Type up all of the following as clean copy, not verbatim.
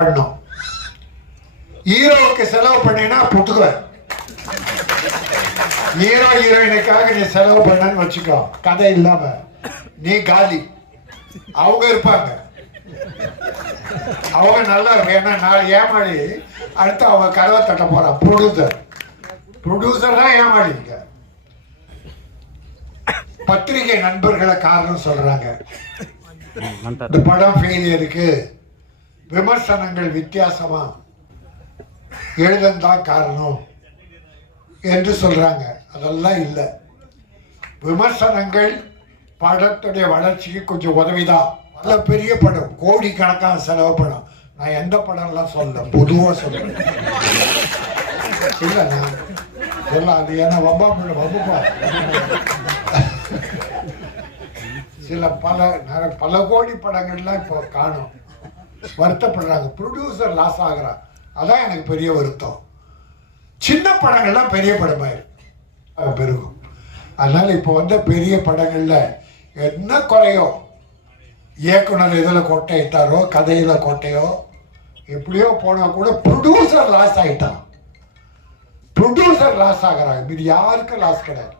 பண்ணும். ஹீரோவுக்கு செலவு பண்ணினா புட்டுக்குவேன். ஹீரோ ஹீரோயினுக்காக நீ செலவு பண்ணன்னு வச்சுக்கோ, கதை இல்லாம நீ காலி. அவங்க இருப்பாங்க, அவங்க நல்லா இருக்கும். ஏன்னா நாலு ஏமாளி அடுத்து அவங்க கதவை தட்ட போறான். ப்ரொடியூசர் தான் ஏமாளிங்க. பத்திரிகை நண்பர்களை காரணம் சொல்றாங்க, இந்த படம் ஃபெயிலியருக்கு விமர்சனங்கள் வித்தியாசமா எழுதந்தான் காரணம் என்று சொல்றாங்க. அதெல்லாம் இல்லை. விமர்சனங்கள் படத்துடைய வளர்ச்சிக்கு கொஞ்சம் உதவிதான். நல்ல பெரிய படம், கோடிக்கணக்கான செலவு படம். நான் எந்த படம்லாம் சொல்ல, பொதுவாக சொல்றேன். இல்லை நான் சொல்ல, அது ஏன்னா வம்புப்பா. சில பல கோடி படங்கள்லாம் இப்போ காணும், வருத்தப்படுறாங்க. ப்ரொடியூசர் லாஸ் ஆகுறான், அதான் எனக்கு பெரிய வருத்தம். சின்ன படங்கள்லாம் பெரிய படமாயிருக்கு, பெருகும். அதனால இப்போ வந்த பெரிய படங்கள்ல என்ன குறையோ, இயக்குனர் இதில் கொட்டையிட்டாரோ, கதையில கொட்டையோ, எப்படியோ போனா கூட ப்ரொடியூசர் லாஸ் ஆகிட்டான். ப்ரொடியூசர் லாஸ் ஆகிறாங்க, இது யாருக்கும் லாஸ் கிடையாது.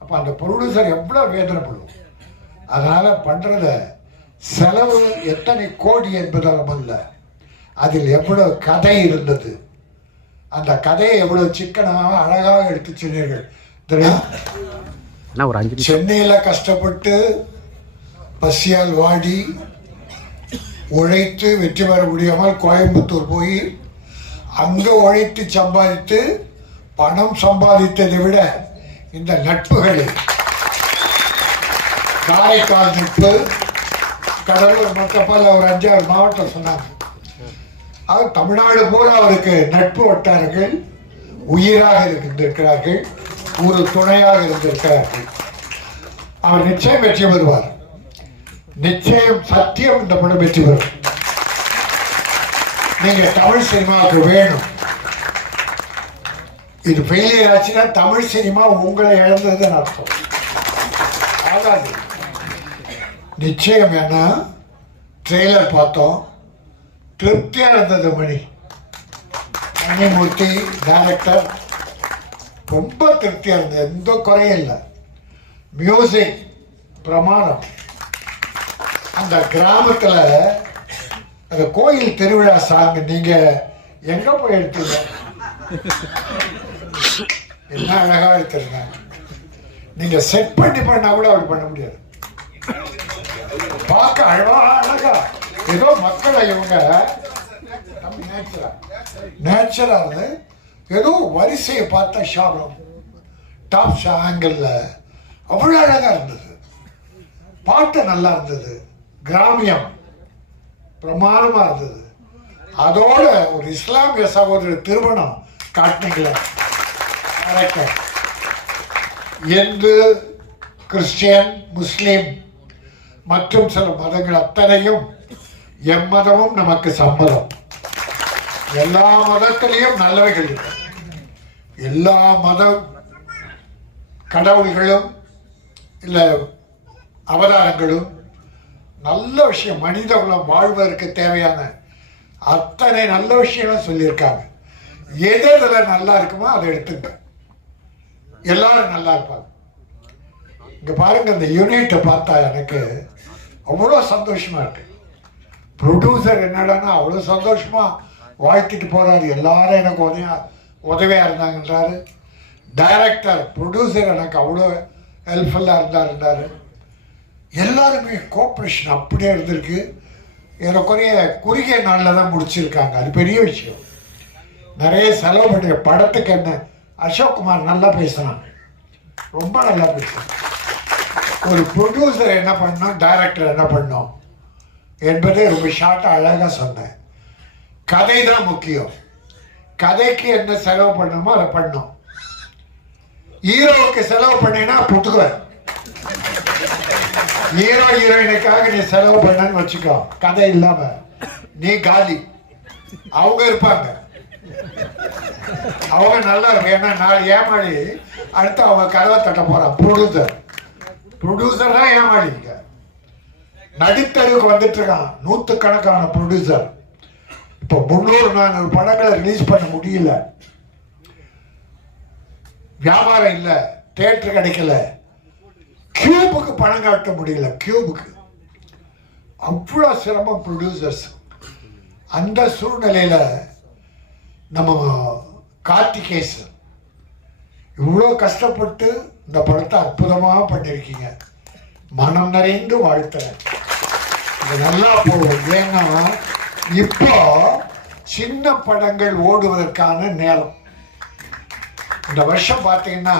அப்போ அந்த ப்ரொடியூசர் எவ்வளோ வேதனைப்படுவோம். அதனால பண்றத செலவு எத்தனை கோடி என்பதாலும் இல்லை, அதில் எவ்வளவு கதை இருந்தது, அந்த கதையை எவ்வளவு சிக்கனாக அழகாக எடுத்து சொன்னீர்கள். சென்னையில கஷ்டப்பட்டு பசியால் வாடி உழைத்து வெற்றி பெற முடியாமல் கோயம்புத்தூர் போய் அங்க உழைத்து சம்பாதித்து பணம் சம்பாதித்ததை விட இந்த நட்புகளில் காரைக்கால் நட்பு, கடலூர், மற்றப்பல ஒரு 5-6 மாவட்டம் சொன்னாங்க. அது தமிழ்நாடு போல அவருக்கு நட்பு வட்டாரங்கள் உயிராக இருந்திருக்கிறார்கள், ஒரு துணையாக இருந்திருக்கிறார்கள். அவர் நிச்சயம் வெற்றி பெறுவார். நிச்சயம், சத்தியம், இந்த படம் வெற்றி பெறும். நீங்க தமிழ் சினிமாவுக்கு வேணும். இது ஃபெயிலியர் ஆச்சுன்னா தமிழ் சினிமா உங்களை இழந்ததுன்னு அர்த்தம். ஆகாது நிச்சயம். ஏன்னா ட்ரெய்லர் பார்த்தோம், திருப்தியா இருந்தது. மணிமூர்த்தி டைரக்டர் ரொம்ப திருப்தியா இருந்தது, எந்த குறையும் இல்லை. மியூசிக் பிரமாணம். அந்த கிராமத்துல அந்த கோயில் திருவிழா சாங் நீங்க எங்க போய் எடுத்தீங்க? என்ன அழகா எடுத்திருக்காங்க. நீங்க செட் பண்ணா கூட அவர் பண்ண முடியாது. பார்க்க அழகா ஏதோ மக்களை இவங்க நேச்சுரா ஏதோ வரிசையை பார்த்த ஷாபம் டாப் ஆங்கிள் அவ்வளவு அழகா இருந்தது. பாட்டு நல்லா இருந்தது, கிராமியம் பிரமாணமா இருந்தது. அதோட ஒரு இஸ்லாமிய சகோதரர் திருமணம் காட்டினீங்களா? இந்து, கிறிஸ்டியன், முஸ்லிம் மற்றும் சில மதங்கள் அத்தனையும் எம்மதமும் நமக்கு சம்மதம். எல்லா மதத்திலையும் நல்லவைகள் இருக்கு. எல்லா மத கடவுள்களும் இல்ல அவதாரங்களும் நல்ல விஷயம், மனித குலம் வாழ்வதற்கு தேவையான அத்தனை நல்ல விஷயங்களும் சொல்லியிருக்காங்க. எது எதுல நல்லா இருக்குமோ அதை எடுத்துக்க, எல்லாரும் நல்லா இருப்பாங்க. இங்க பாருங்க, இந்த யூனிட்டை பார்த்தா எனக்கு அவ்வளோ சந்தோஷமா இருக்கு. ப்ரொடியூசர் என்னடானா அவ்வளோ சந்தோஷமா வாழ்த்திட்டு போறாரு, எல்லாரும் எனக்கு உதவியா இருந்தாங்கன்றாரு. டைரக்டர், ப்ரொடியூசர் எனக்கு அவ்வளோ ஹெல்ப்ஃபுல்லா இருந்தாரு. எல்லாருமே கோஆப்ரேஷன் அப்படியே இருந்திருக்கு. குறுகிய நாளில் தான் முடிச்சிருக்காங்க, அது பெரிய விஷயம். நிறைய செலவு பண்ணி படத்துக்கு என்ன அசோக் குமார் நல்லா பேசினான், ரொம்ப நல்லா பேசினான். ஒரு ப்ரொடியூசர் என்ன பண்ணோம், டைரக்டர் என்ன பண்ணோம் என்பதை ரொம்ப ஷார்ட்டாக அழகாக சொன்னேன். கதை தான் முக்கியம். கதைக்கு என்ன செலவு பண்ணணுமோ அதை பண்ணோம். ஹீரோவுக்கு செலவு பண்ணினா புட்டுக்குவேன். ஹீரோ ஹீரோயினுக்காக நீ செலவு பண்ணன்னு வச்சுக்கோ, கதை இல்லாம நீ காலி. அவங்க இருப்பாங்க, அவங்க நல்லா இருக்கும். ஏன்னா நாலு ஏமாளி அடுத்து அவங்க கதவை தட்ட போறான். ப்ரொடியூசர் தான் ஏமாளிங்க. நடித்தருவுக்கு வந்துட்டு இருக்கான் நூற்றுக்கணக்கான ப்ரொடியூசர். இப்போ 300-400 படங்களை ரிலீஸ் பண்ண முடியல, வியாபாரம் இல்லை, தியேட்டர் கிடைக்கல, கியூபுக்கு பணம் காட்ட முடியல, கியூபுக்கு அவ்வளோ சிரமம் ப்ரொடியூசர்ஸ். அந்த சூழ்நிலையில் நம்ம கார்த்திகேஸ் இவ்வளோ கஷ்டப்பட்டு இந்த படத்தை அற்புதமாக பண்ணியிருக்கீங்க. மனம் நிறைந்து வாழ்த்துறேன். இது நல்லா போகும். ஏன்னா இப்போ சின்ன படங்கள் ஓடுவதற்கான நேரம். இந்த வருஷம் பார்த்தீங்கன்னா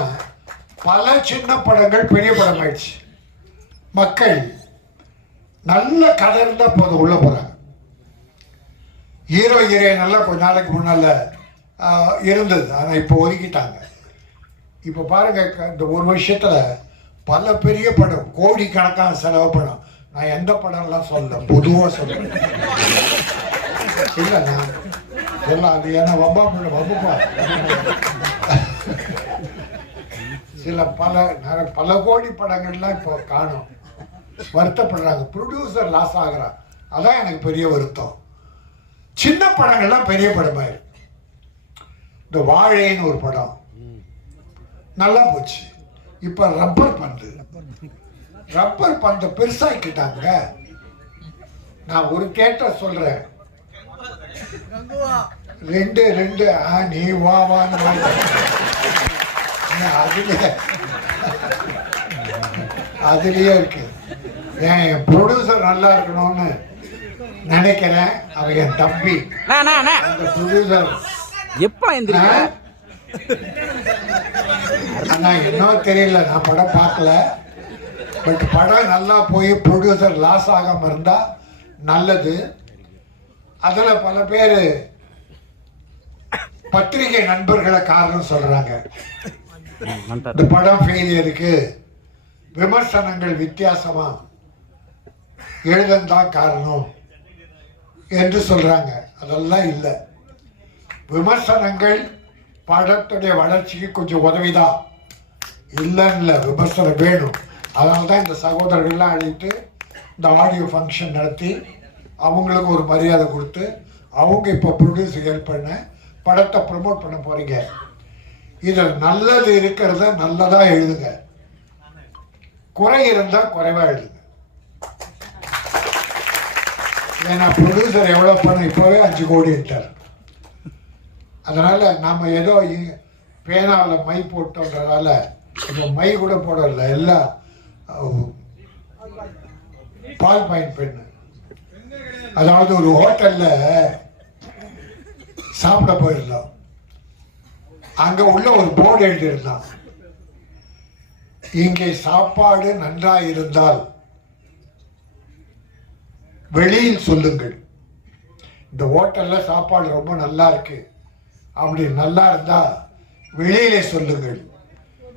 பல சின்ன படங்கள் பெரிய படம் ஆயிடுச்சு. மக்கள் நல்ல கதை இருந்தால் போதும் உள்ள போகிறாங்க. ஹீரோ ஹீரோயின் எல்லாம் கொஞ்ச நாளைக்கு முன்னால் இருந்தது, ஆனால் இப்போ ஒதுக்கிட்டாங்க. இப்போ பாருங்க, இந்த ஒரு வருஷத்தில் பல பெரிய படம் கோடிக்கணக்கான செலவு படம். நான் எந்த படம்லாம் சொல்ல, பொதுவாக சொல்றேன். இல்லை நான் எல்லாம் அது ஏன்னா வம்புப்பா சில பல கோடி படங்கள்லாம் இப்போ காணும். வருத்தப்படுறாங்க, ப்ரொடியூசர் லாஸ் ஆகுறான். அதான் எனக்கு பெரிய வருத்தம். சின்ன படங்கள்லாம் பெரிய படமாயிரு. இந்த வாழைன்னு ஒரு படம் நல்லா போச்சு. இப்ப ரப்பர் பந்து பெருசாக்கிட்டாங்க. நான் ஒரு தியேட்டர் சொல்றேன், 2 நீ வான்னு அதுலயே இருக்கு. என் ப்ரொடியூசர் நல்லா இருக்கணும்னு நினைக்கிறேன். அவன் என் தம்பி. அந்த ப்ரொடியூசர் எப்ப ஆனா என்ன தெரியல, நான் படம் பார்க்கல. பட் படம் நல்லா போய் ப்ரொடியூசர் லாஸ் ஆகாம இருந்தா நல்லது. அதுல பல பேர் பத்திரிகை நண்பர்களை காரணம் சொல்றாங்க. இந்த படம் ஃபெயிலியருக்கு விமர்சனங்கள் வித்தியாசமா எழுதந்தான் காரணம் என்று சொல்றாங்க. அதெல்லாம் இல்லை. விமர்சனங்கள் படத்துடைய வளர்ச்சிக்கு கொஞ்சம் உதவிதான், இல்லைன்னு விமர்சனம் வேணும். அதனால தான் இந்த சகோதரர்கள்லாம் அழைத்து இந்த ஆடியோ ஃபங்க்ஷன் நடத்தி அவங்களுக்கு ஒரு மரியாதை கொடுத்து அவங்க இப்போ ப்ரொடியூஸ் ஹெல்ப் பண்ண படத்தை ப்ரமோட் பண்ண போறீங்க. இதில் நல்லது இருக்கிறத நல்லதாக எழுதுங்க, குறை இருந்தால் குறைவாக எழுதுங்க. ஏன்னா ப்ரொடியூசர் எவ்வளோ பணம் இப்போவே 5 கோடிட்டார். அதனால் நாம் ஏதோ பேனாவில் மை போட்டோன்றதால இப்போ மை கூட போடல, எல்லாம் பால் பாயிண்ட் பெண்ணு. அதாவது ஒரு ஹோட்டலில் சாப்பிட போயிருந்தோம். அங்கே உள்ள ஒரு போர்டு எழுதியிருந்தான், இங்கே சாப்பாடு நன்றாக இருந்தால் வெளியில் சொல்லுங்கள். இந்த ஹோட்டலில் சாப்பாடு ரொம்ப நல்லா இருக்கு, அப்படி நல்லா இருந்தால் வெளியிலே சொல்லுங்கள்.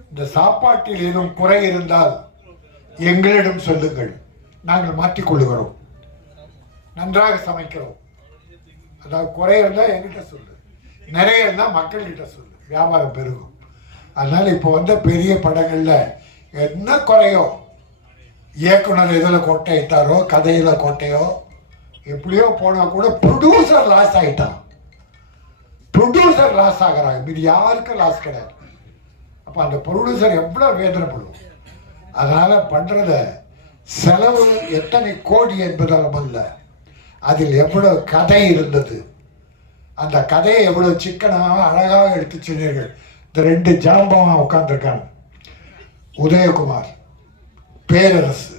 இந்த சாப்பாட்டில் ஏதும் குறை இருந்தால் எங்களிடம் சொல்லுங்கள், நாங்கள் மாற்றிக்கொள்ளுகிறோம். நன்றாக சமைக்கிறோம். அதாவது குறை இருந்தால் எங்கிட்ட சொல்லு, நிறைய இருந்தால் மக்கள்கிட்ட சொல்லு, வியாபாரம் பெருகும். அதனால் இப்போ வந்த பெரிய படங்களில் என்ன குறையோ, இயக்குனர் எதில் கோட்டை இட்டாரோ, கதையில் கோட்டையோ எப்படியோ போனால் கூட ப்ரொடியூசர் லாஸ் ஆகிட்டான். ப்ரொடியூசர் லாஸ் ஆகிறாங்க, மீது யாருக்கும் லாஸ் கிடையாது. அப்போ அந்த ப்ரொடியூசர் எவ்வளோ வேதனைப்படுவோம். அதனால் பண்ணுறத செலவு எத்தனை கோடி என்பதாலும் அல்ல, அதில் எவ்வளோ கதை இருந்தது, அந்த கதையை எவ்வளோ சிக்கனாக அழகாக எடுத்து சொன்னீர்கள். இந்த 2 ஜாம்பவன் உட்காந்துருக்காங்க, உதயகுமார், பேரரசு,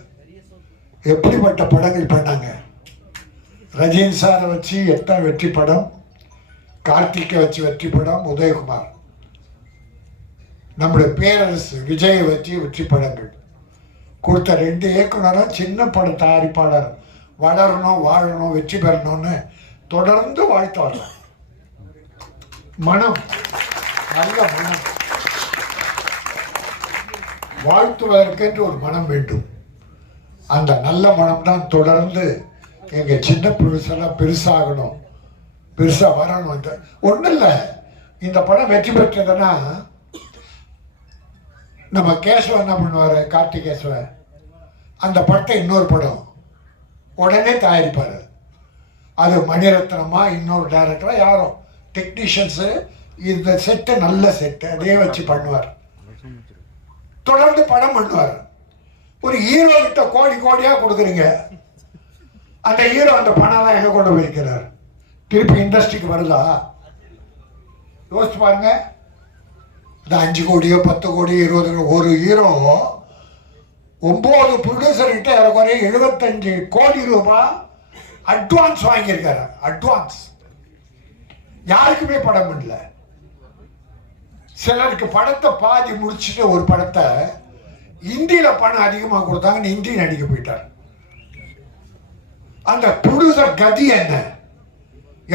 எப்படிப்பட்ட படங்கள் பண்ணாங்க. ரஜினி சாரை வச்சு எத்தனை வெற்றி படம், கார்த்திகை வச்சு வெற்றி படம், உதயகுமார். நம்முடைய பேரரசு விஜயை வச்சு வெற்றி படங்கள் கொடுத்த 2 இயக்குனரும் சின்ன படம் தயாரிப்பாளர் வளரணும், வாழணும், வெற்றி பெறணும்னு தொடர்ந்து வாழ்த்து வரலாம். மனம், நல்ல மனம், வாழ்த்துவதற்கென்று ஒரு மனம் வேண்டும். அந்த நல்ல மனம் தான் தொடர்ந்து எங்கள் சின்ன ப்ரொடியூசர்லாம் பெருசாகணும், பெருசாக வரணும். ஒன்றும் இல்லை, இந்த படம் வெற்றி பெற்றதுன்னா நம்ம கேசவன் என்ன பண்ணுவார், கார்த்திகேசவன் அந்த படத்தை இன்னொரு படம் உடனே தயாரிப்பார். அது மணிரத்னமா இன்னொரு டைரக்டரா யாரும் டெக்னீஷியன்ஸு இந்த செட்டு நல்ல செட்டு அதே வச்சு பண்ணுவார். தொடர்ந்து படம் பண்ணுவார். ஒரு ஹீரோ கிட்ட கோடி கோடியா கொடுக்குறீங்க, அந்த ஹீரோ அந்த பணம் எங்க கொண்டு போயிருக்கிறார்? திருப்பி இண்டஸ்ட்ரிக்கு வருதா? யோசிச்சு பாருங்க. இந்த 5 கோடியோ 10 கோடி 20 கோடி ஒரு ஹீரோ 9 ப்ரொடியூசர் கிட்ட ஏறக்குறைய 75 கோடி ரூபாய் அட்வான்ஸ் வாங்கியிருக்காரு. அட்வான்ஸ் யாருக்குமே படம் இல்லை. சிலருக்கு படத்தை பாதி முடிச்சுட்டு ஒரு படத்தை இந்தியில பணம் அதிகமாக கொடுத்தாங்கன்னு இந்தி நடிக்க போயிட்டார். அந்த ப்ரொடியூசர் கதி என்ன?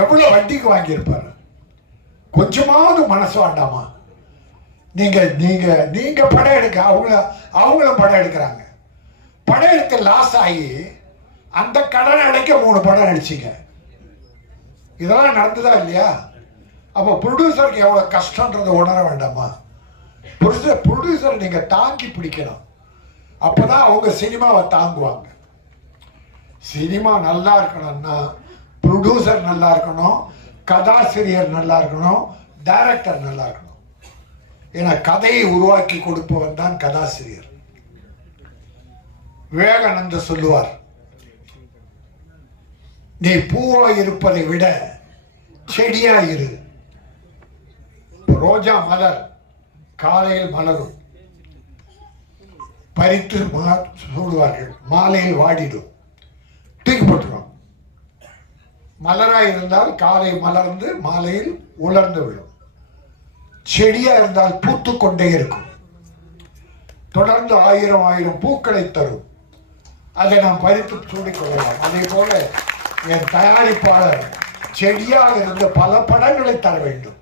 எவ்வளவு வட்டிக்கு வாங்கியிருப்பாரு? கொஞ்சமாவது மனசு வேண்டாமா? நீங்க நீங்க நீங்க படம் எடுக்க அவங்களும் படம் எடுக்கிறாங்க. படம் எடுத்து லாஸ் ஆகி அந்த கடன் அடைக்க 3 படம் நடிச்சிங்க. இதெல்லாம் நடந்துதா இல்லையா? அப்போ ப்ரொடியூசருக்கு எவ்வளவு கஷ்டன்றதை உணர வேண்டாமா? ப்ரொடியூசர் நீங்க தாங்கி பிடிக்கணும். அப்பதான் அவங்க சினிமாவை தாங்குவாங்க. சினிமா நல்லா இருக்கணும்னா ப்ரொடியூசர் நல்லா இருக்கணும், கதாசிரியர் நல்லா இருக்கணும், டைரக்டர் நல்லா இருக்கணும். ஏன்னா கதையை உருவாக்கி கொடுப்பவன் தான் கதாசிரியர். விவேகானந்த சொல்லுவார், நீ பூவா இருப்பதை விட செடியா இரு. ரோஜா மலர் காலையில் மலரும், பறித்து சூடுவார்கள், மாலையில் வாடிடும், தூக்கி போட்டுரும். மலராய் இருந்தால் காலை மலர்ந்து மாலையில் உலர்ந்து விடும். செடியா இருந்தால் பூத்து கொண்டே இருக்கும், தொடர்ந்து 1000 பூக்களை தரும். அதை நாம் பறித்து சூடிக்கொள்ளலாம். அதே போல என் தயாரிப்பாளர் செடியாக இருந்து பல படங்களை தர வேண்டும்,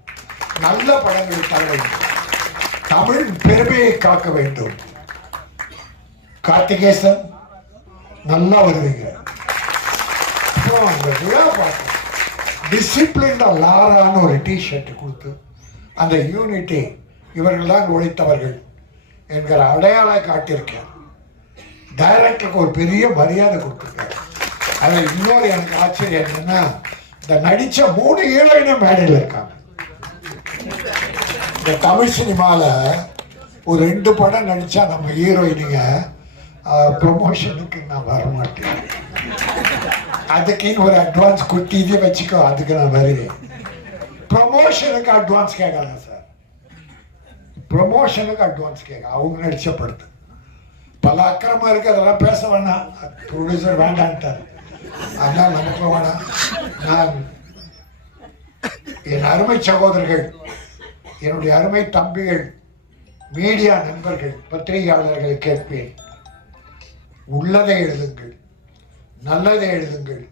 நல்ல படங்களை தர வேண்டும், தமிழ் பெருமையை காக்க வேண்டும். கார்த்திகேசன் நல்லா வருவீங்க. அப்புறம் அந்த விழா பார்த்து டிசிப்ளின் லாரான்னு ஒரு டிஷர்ட் கொடுத்து அந்த யூனிட்டி இவர்கள் தான் உழைத்தவர்கள் என்கிற அடையாளம் காட்டியிருக்கேன். டைரக்டருக்கு ஒரு பெரிய மரியாதை கொடுத்துருக்காரு. அதில் இன்னொரு எனக்கு ஆச்சரியம் என்னன்னா, இந்த நடிச்ச 3 ஹீரோயினும் மேடையில் இருக்காங்க. இந்த தமிழ் சினிமாவில் ஒரு 2 படம் நடிச்சா நம்ம ஹீரோயினுங்க ப்ரொமோஷனுக்கு நான் வரமாட்டேன், அதுக்குன்னு ஒரு அட்வான்ஸ் குட்டி இதே வச்சுக்கோ, அதுக்கு நான் வருவேன். ப்ரொமோஷனுக்கு அட்வான்ஸ் கேட்கறாங்க சார், ப்ரொமோஷனுக்கு அட்வான்ஸ் கேட்க. அவங்க நடிச்ச படுத்து பல அக்கிரமா இருக்கு, அதெல்லாம் பேச வேணாம், ப்ரொடியூசர் வேண்டான்ட்டார். அதனால் நமக்கு வேணாம். நான் என் அருமை சகோதரர்கள், என்னுடைய அருமை தம்பிகள், மீடியா நண்பர்கள், பத்திரிகையாளர்களை கேட்பேன், உள்ளதை எழுதுங்கள், நல்லதை எழுதுங்கள்,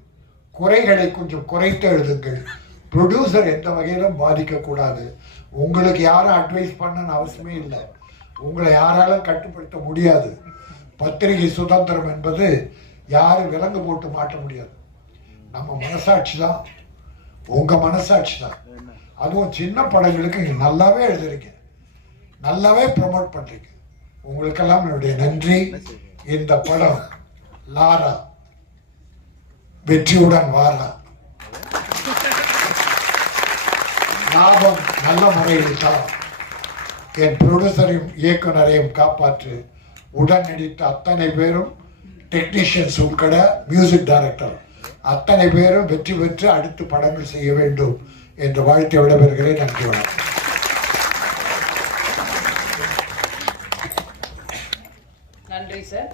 குறைகளை கொஞ்சம் குறைத்து எழுதுங்கள். ப்ரொடியூசர் எந்த வகையிலும் பாதிக்கக்கூடாது. உங்களுக்கு யாரும் அட்வைஸ் பண்ணணும்னு அவசியமே இல்லை, உங்களை யாராலும் கட்டுப்படுத்த முடியாது. பத்திரிகை சுதந்திரம் என்பது யாரும் விலங்கு போட்டு மாட்ட முடியாது. நம்ம மனசாட்சி தான், உங்க மனசாட்சி தான். அதுவும் சின்ன படங்களுக்கு நீங்க நல்லாவே எழுதுறீங்க, நல்லாவே ப்ரமோட் பண்றீங்க. உங்களுக்கெல்லாம் என்னுடைய நன்றி. இந்த படம் லாரா வெற்றியுடன் வாரா, லாபம் நல்ல முறையில் தான். என் ப்ரொடியூசரையும் இயக்குனரையும் காப்பாற்று. உடன் நடித்த அத்தனை பேரும், டெக்னீஷியன்ஸ் உட்பட மியூசிக் டைரக்டர் அத்தனை பேரும் வெற்றி பெற்று அடுத்து படங்கள் செய்ய வேண்டும் என்று வாழ்த்து விடைபெறுகிறேன். நன்றி, வணக்கம். நன்றி சார்.